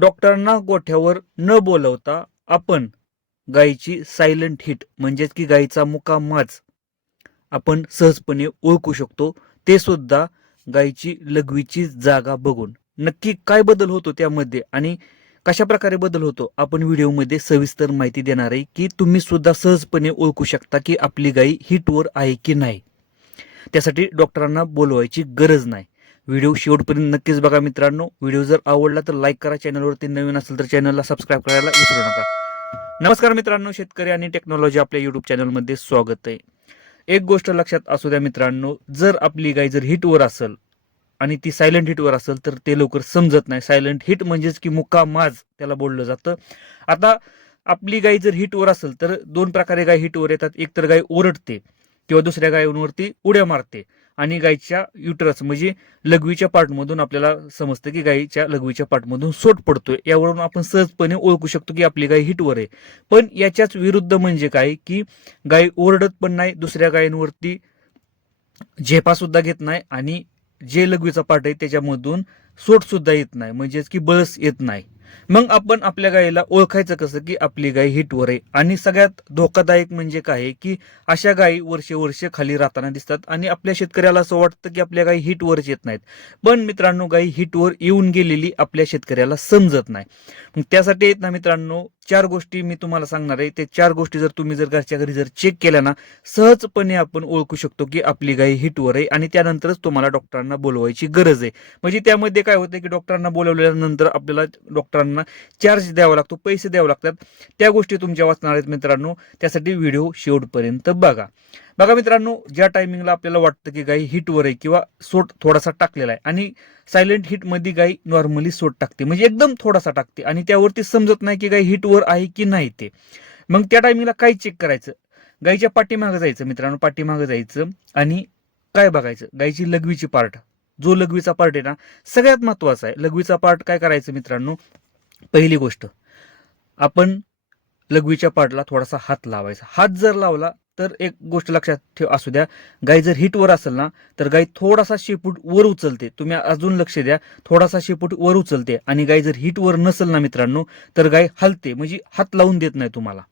डॉक्टरांना गोठ्यावर न बोलवता आपण गायीची सायलेंट हिट म्हणजेच की गायीचा मुका माज आपण सहजपणे ओळखू शकतो, ते सुद्धा गायीची लघवीची जागा बघून. नक्की काय बदल होतो त्यामध्ये आणि कशा प्रकारे बदल होतो आपण व्हिडिओमध्ये सविस्तर माहिती देणार आहे, की तुम्ही सुद्धा सहजपणे ओळखू शकता की आपली गायी हिटवर आहे की नाही. त्यासाठी डॉक्टरांना बोलवायची गरज नाही. व्हिडिओ शेवटपर्यंत नक्कीच बघा मित्रांनो. व्हिडिओ जर आवडला तर लाईक करा, चॅनलवरती नवीन असेल तर चॅनलला सबस्क्राईब करायला विसरू नका. नमस्कार मित्रांनो, शेतकरी आणि टेक्नॉलॉजी आपल्या युट्यूब चॅनलमध्ये स्वागत आहे. एक गोष्ट लक्षात असू द्या मित्रांनो, जर आपली गाय जर हिटवर असेल आणि ती सायलेंट हिटवर असेल तर ते लवकर समजत नाही. सायलेंट हिट म्हणजेच की मुक्का माज त्याला बोललं जातं. आता आपली गाय जर हिटवर असेल तर दोन प्रकारे गाय हिटवर येतात. एक तर गाय ओरडते किंवा दुसऱ्या गायींवरती उड्या मारते आणि गायीच्या युटरस म्हणजे लघवीच्या पार्टमधून आपल्याला समजतं की गायीच्या लघवीच्या पार्टमधून सोट पडतोय. यावरून आपण सहजपणे ओळखू शकतो की आपली गाय हिटवर आहे. पण याच्याच विरुद्ध म्हणजे काय की गाय ओरडत पण नाही, दुसऱ्या गायींवरती झेपा सुद्धा घेत नाही आणि जे लघवीचा पार्ट आहे त्याच्यामधून सोट सुद्धा येत नाही, म्हणजेच की बळस येत नाही. मग आपण आपल्या गायीला ओळखायचं कसं की आपली गाय हिटवर आहे. आणि सगळ्यात धोकादायक म्हणजे काय आहे की अशा गायी वर्षे खाली राहताना दिसतात आणि आपल्या शेतकऱ्याला असं वाटतं की आपल्या गायी हिटवरच येत नाहीत. पण मित्रांनो, गायी हिटवर येऊन गेलेली आपल्या शेतकऱ्याला समजत नाही. मग त्यासाठी आहेत ना मित्रांनो, 4 गोष्टी मी तुम्हाला सांगणार आहे. ते 4 गोष्टी जर तुम्ही जर घरच्या घरी जर चेक केल्या ना, सहजपणे आपण ओळखू शकतो की आपली गाय हिटवर आहे आणि त्यानंतरच तुम्हाला डॉक्टरांना बोलवायची गरज आहे. म्हणजे त्यामध्ये काय होतं की डॉक्टरांना बोलवल्यानंतर आपल्याला डॉक्टरांना चार्ज द्यावा लागतो, पैसे द्यावे लागतात. त्या गोष्टी तुमच्या वाचणार आहेत मित्रांनो. त्यासाठी व्हिडिओ शेवटपर्यंत बघा. बघा मित्रांनो, ज्या टायमिंगला आपल्याला वाटतं की गाय हिटवर आहे किंवा सोट थोडासा टाकलेला आहे आणि सायलेंट हिट मध्ये गाय नॉर्मली सोट टाकते, म्हणजे एकदम थोडासा टाकते आणि त्यावरती समजत नाही की गाय हिटवर आहे की नाही ते. मग त्या टायमिंगला काय चेक करायचं? गायीच्या पाठीमागे जायचं मित्रांनो, पाठीमागे जायचं आणि काय बघायचं? गायीची लघवीची पार्ट, जो लघवीचा पार्ट आहे ना, सगळ्यात महत्वाचा आहे. लघवीचा पार्ट काय करायचं मित्रांनो? पहिली गोष्ट, आपण लघवीच्या पार्टला थोडासा हात लावायचा. हात जर लावला तर एक गोष्ट लक्षात ठेव असू द्या, गाय जर हिटवर असेल ना तर गाय थोडासा शेपूट वर उचलते. तुम्ही अजून लक्ष द्या, थोडासा शेपूट वर उचलते. आणि गाय जर हिटवर नसेल ना मित्रांनो तर गाय हलते, म्हणजे हात लावून देत नाही तुम्हाला.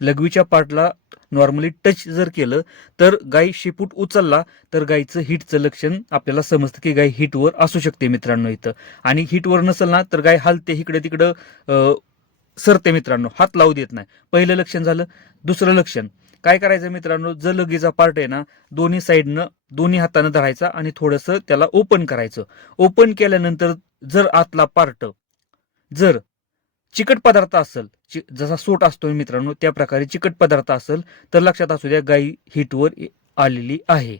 लघवीच्या पार्टला नॉर्मली टच जर केलं तर गाय शेपूट उचलला तर गायचं हिटचं लक्षण आपल्याला समजतं की गाय हिटवर असू शकते मित्रांनो इथं. आणि हिटवर नसेल ना तर गाय हलते, इकडे तिकडं सरते मित्रांनो, हात लावू देत नाही. पहिलं लक्षण झालं. दुसरं लक्षण काय करायचं मित्रांनो, जर लगीचा पार्ट आहे ना, दोन्ही साईडनं दोन्ही हातानं धरायचा आणि थोडंसं त्याला ओपन करायचं. ओपन केल्यानंतर जर आतला पार्ट जर चिकट पदार्थ असेल, जसा सोट असतो मित्रांनो त्या प्रकारे चिकट पदार्थ असेल तर लक्षात असू द्या गाय हिटवर आलेली आहे.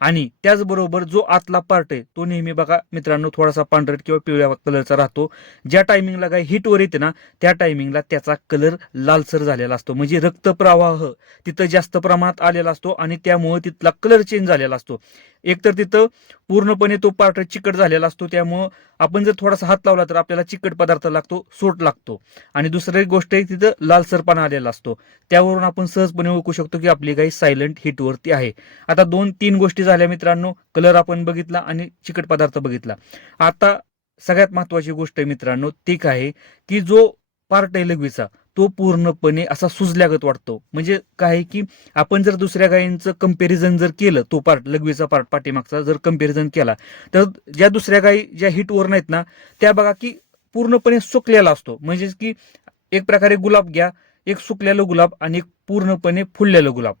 आणि त्याचबरोबर जो आतला पार्ट आहे तो नेहमी बघा मित्रांनो थोडासा पांढरट किंवा पिवळ्या कलरचा राहतो. ज्या टायमिंगला गाय हिटवर येते ना त्या टायमिंगला त्याचा कलर लालसर झालेला असतो, म्हणजे रक्तप्रवाह तिथं जास्त प्रमाणात आलेला असतो आणि त्यामुळे तिथला कलर चेंज झालेला असतो. एकतर तिथं पूर्णपणे तो पार्ट चिकट झालेला असतो, त्यामुळं आपण जर थोडासा हात लावला तर आपल्याला चिकट पदार्थ लागतो, सोट लागतो. आणि दुसरी गोष्ट आहे तिथं लालसरपणा आलेला असतो. त्यावरून आपण सहजपणे ओळखू शकतो की आपली गाय सायलेंट हिटवरती आहे. आता 2-3 गोष्टी झाल्या मित्रांनो, कलर आपण बघितला आणि चिकट पदार्थ बघितला. आता सगळ्यात महत्वाची गोष्ट आहे मित्रांनो ती काय आहे की जो पार्ट आहे लघवीचा तो पूर्णपणे असा सुजल्यागत वाटतो. म्हणजे काय की आपण जर दुसऱ्या गायींचं कंपॅरिझन जर केलं, तो पार्ट लघवीचा पार्ट पाठीमागचा जर कंपॅरिझन केला तर ज्या दुसऱ्या गायी ज्या हिटवर नाहीत ना त्या बघा की पूर्णपणे सुकलेला असतो. म्हणजे की एक प्रकारे गुलाब घ्या, एक सुकलेलं गुलाब आणि एक पूर्णपणे फुललेलं गुलाब,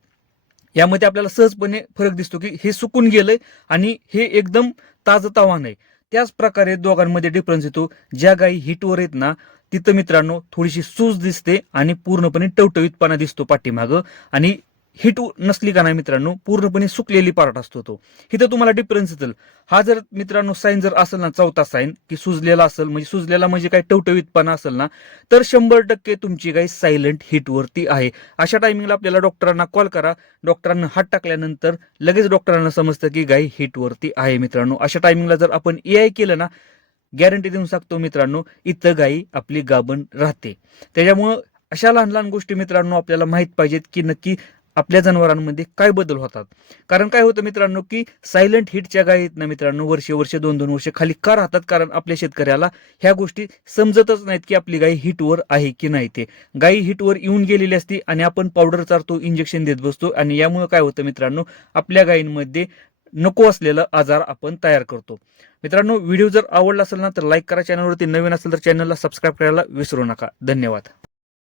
यामध्ये आपल्याला सहजपणे फरक दिसतो की हे सुकून गेलंय आणि हे एकदम ताजं आहे. त्याच प्रकारे दोघांमध्ये डिफरन्स येतो. ज्या गायी हिटवर आहेत ना तिथं मित्रांनो थोडीशी सूज दिसते आणि पूर्णपणे टवटवीतपणा दिसतो पाठीमागं. आणि हिट नसली का नाही मित्रांनो पूर्णपणे सुकलेली पार्ट असतो तो. इथं तुम्हाला डिफरन्स येतील. हा जर मित्रांनो साईन जर असेल ना, चौथा साईन की सुजलेला असेल, म्हणजे सुजलेला म्हणजे काय टवटवीतपणा असेल ना तर 100% तुमची गाय सायलेंट हिटवरती आहे. अशा टायमिंगला आपल्याला डॉक्टरांना कॉल करा. डॉक्टरांना हात टाकल्यानंतर लगेच डॉक्टरांना समजतं की गाय हिटवरती आहे मित्रांनो. अशा टायमिंगला जर आपण एआय केलं ना, गॅरंटी देऊन सांगतो मित्रांनो इथं गायी आपली गाभण राहते. त्याच्यामुळं अशा लहान लहान गोष्टी मित्रांनो आपल्याला माहित पाहिजेत की नक्की आपल्या जनावरांमध्ये काय बदल होतात. कारण काय होतं मित्रांनो, की सायलेंट हिटच्या गायी आहेत ना मित्रांनो, वर्ष 2-2 वर्ष खाली का राहतात? कारण आपल्या शेतकऱ्याला ह्या गोष्टी समजतच नाहीत की आपली गाय हिटवर आहे की नाही. ते गायी हिटवर येऊन गेलेली असते आणि आपण पावडर चारतो, इंजेक्शन देत बसतो आणि यामुळे काय होतं मित्रांनो, आपल्या गायींमध्ये नको असलेला आजार आपण तयार करतो. मित्रांनो, व्हिडिओ जर आवडला असेल ना तर लाईक करा, चॅनलवरती नवीन असेल तर चॅनलला सबस्क्राईब करायला विसरू नका. धन्यवाद.